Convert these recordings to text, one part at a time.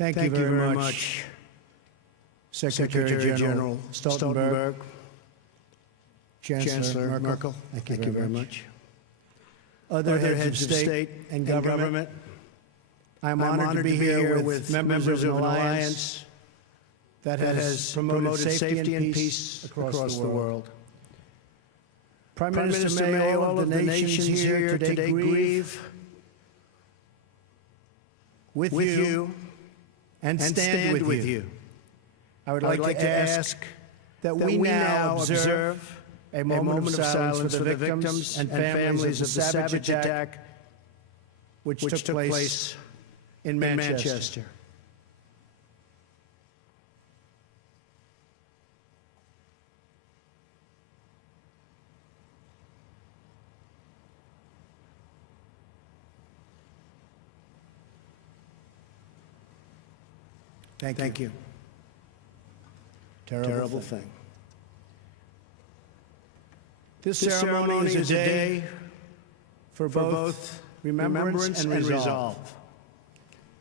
Thank you very much, Secretary General Stoltenberg, Chancellor Merkel. Thank you very much. Other heads of state and government. I'm honored to be here with members of an alliance that has promoted safety and peace across the world. Prime Minister, may all of the nations here today grieve with you and stand with you. I would like to ask that we now observe a moment of silence for the victims and families of the savage attack which took place in Manchester. Thank you. Terrible thing. This ceremony is a day for both remembrance and resolve.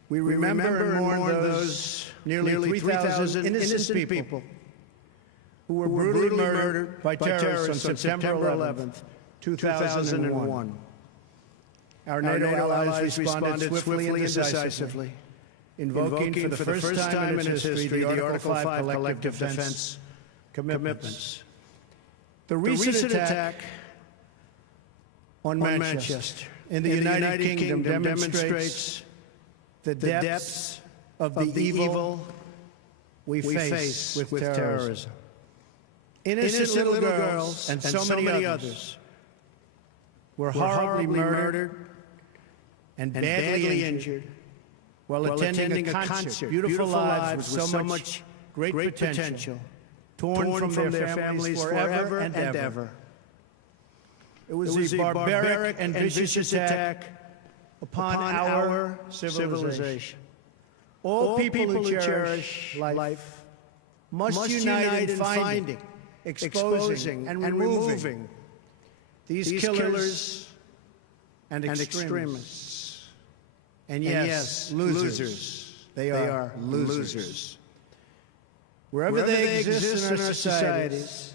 We remember and mourn those nearly 3,000 innocent people who were brutally murdered by terrorists on September 11th, 2001. Our NATO allies responded swiftly and decisively, invoking for the first time in its history the Article 5 collective defense commitments. The recent attack on Manchester in the United Kingdom demonstrates the depths of the evil we face with terrorism. Innocent little girls and so many others were horribly murdered and badly injured while attending a concert, beautiful lives with so much great potential, torn from their families forever and ever. It was a barbaric and vicious attack upon our civilization. All people who cherish life must unite in finding, exposing, and removing these killers and extremists. And yes, losers. They are losers. Wherever they exist in our societies,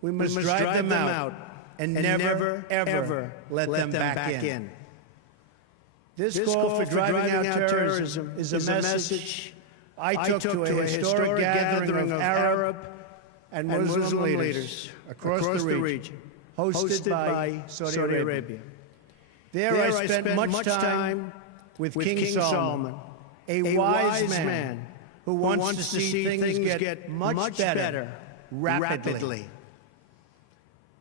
we must drive them out and never, ever let them back in. This call for driving out terrorism is a message I took to a historic gathering of Arab and Muslim leaders across the region, hosted by Saudi Arabia. There I spent much time with King Solomon, a wise man who wants to see things get much better rapidly.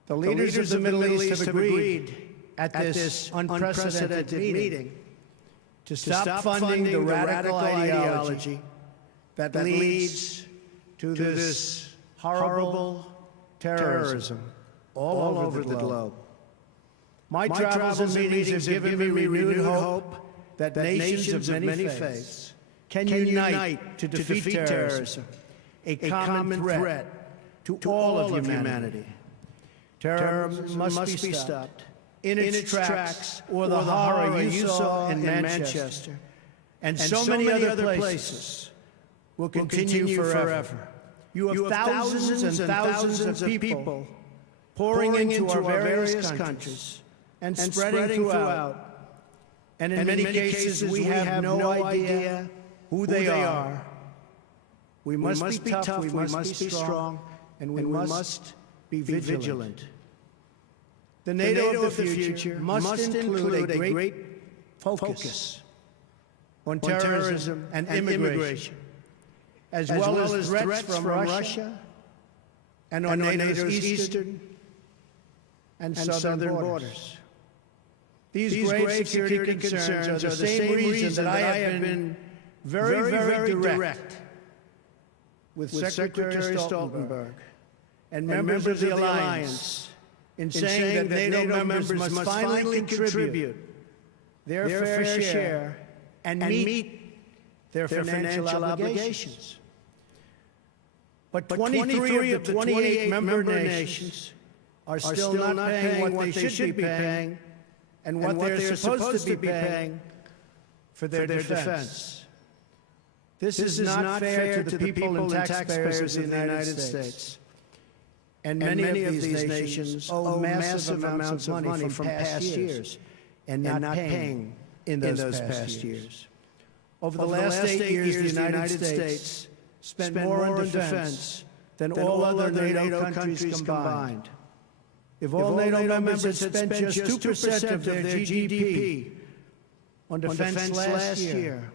The leaders of the Middle East have agreed at this unprecedented meeting to stop funding the radical ideology that leads to this horrible terrorism all over the globe. My travels and meetings have given me renewed hope that nations of many faiths can unite to defeat terrorism, a common threat to all of humanity. Terrorism must be stopped in its tracks, or the horror you saw in Manchester and so many other places will continue forever. You have thousands and thousands of people pouring into our various countries and spreading throughout. And in many cases, we have no idea who they are. We must be tough, we must be strong, and we must be vigilant. The NATO of the future must include a great focus on terrorism and immigration, as well as threats from Russia and on NATO's eastern and southern borders. These great security concerns are the same reason that I have been very direct with Secretary Stoltenberg and members of the alliance in saying that NATO members must finally contribute their fair share and meet their financial obligations. But 23 of the 28 member nations are still not paying what they should be paying and what they're supposed to be paying for their defense. This is not fair to the people and taxpayers of the United States. And many of these nations owe massive amounts of money from past years and not paying in those past years. Over the last 8 years, the United States spent more on defense than all other NATO countries combined. If all NATO members had spent just 2% of their GDP on defense last year,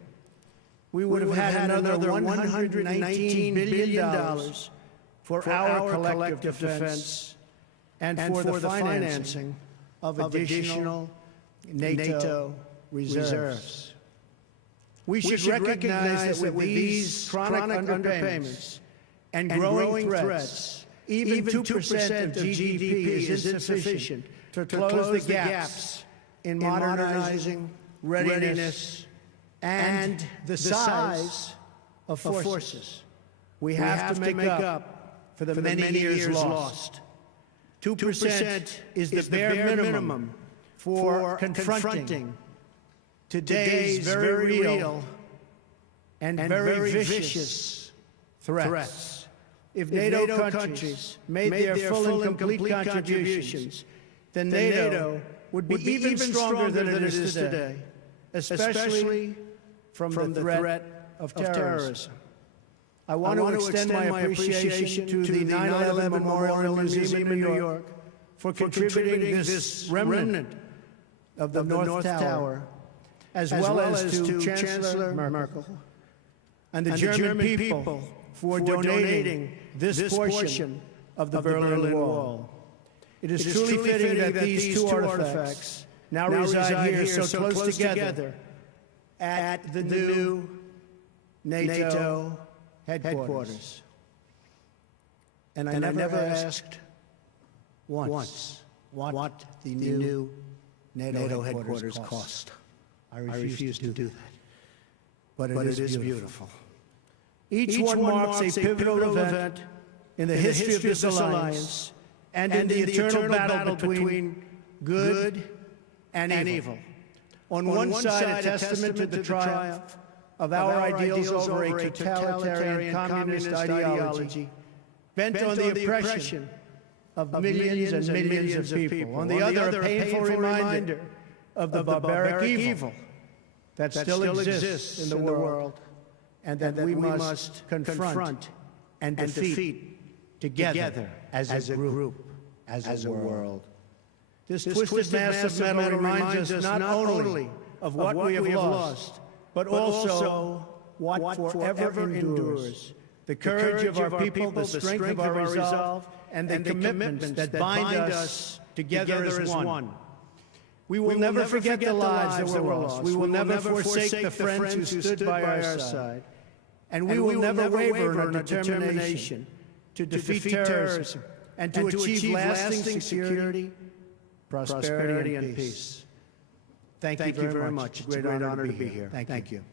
we would have had another $119 billion for our collective defense and for the financing of additional NATO reserves. We should recognize that with these chronic underpayments and growing threats, even 2% of GDP is insufficient to close the gaps in modernizing readiness and the size of forces. We have to make up for the many years lost. 2% is the bare minimum for confronting today's very real and very vicious threats. If NATO countries made their full and complete contributions, then NATO would be even stronger than it is today, especially from the threat of terrorism. I want to extend my appreciation to the 9/11 Memorial Museum in New York for contributing this remnant of the North Tower, as well as to Chancellor Merkel and the German people for donating this portion of the Berlin Wall. It is truly fitting that these two artifacts now reside here so close together at the new NATO headquarters. And I never asked once what the new NATO headquarters cost. I refuse to do that. But it is beautiful. Each one marks a pivotal event in the history of this alliance and in the eternal battle between good and evil. On one side, a testament to the triumph of our ideals over a totalitarian communist ideology bent on the oppression of millions and millions of people. On the other, a painful reminder of the barbaric evil that still exists in the world and that we must confront and defeat together as a group, as a world. This twisted mass of metal reminds us not only of what we have lost, but also what forever endures. The courage of our people, the strength of our resolve, and the commitments that bind us together as one. We will never forget the lives that were lost. We will never forsake the friends who stood by our side. And we will never waver in our determination to defeat terrorism and to achieve lasting security, prosperity, and peace. Thank you very much. It's a great honor to be here. Thank you.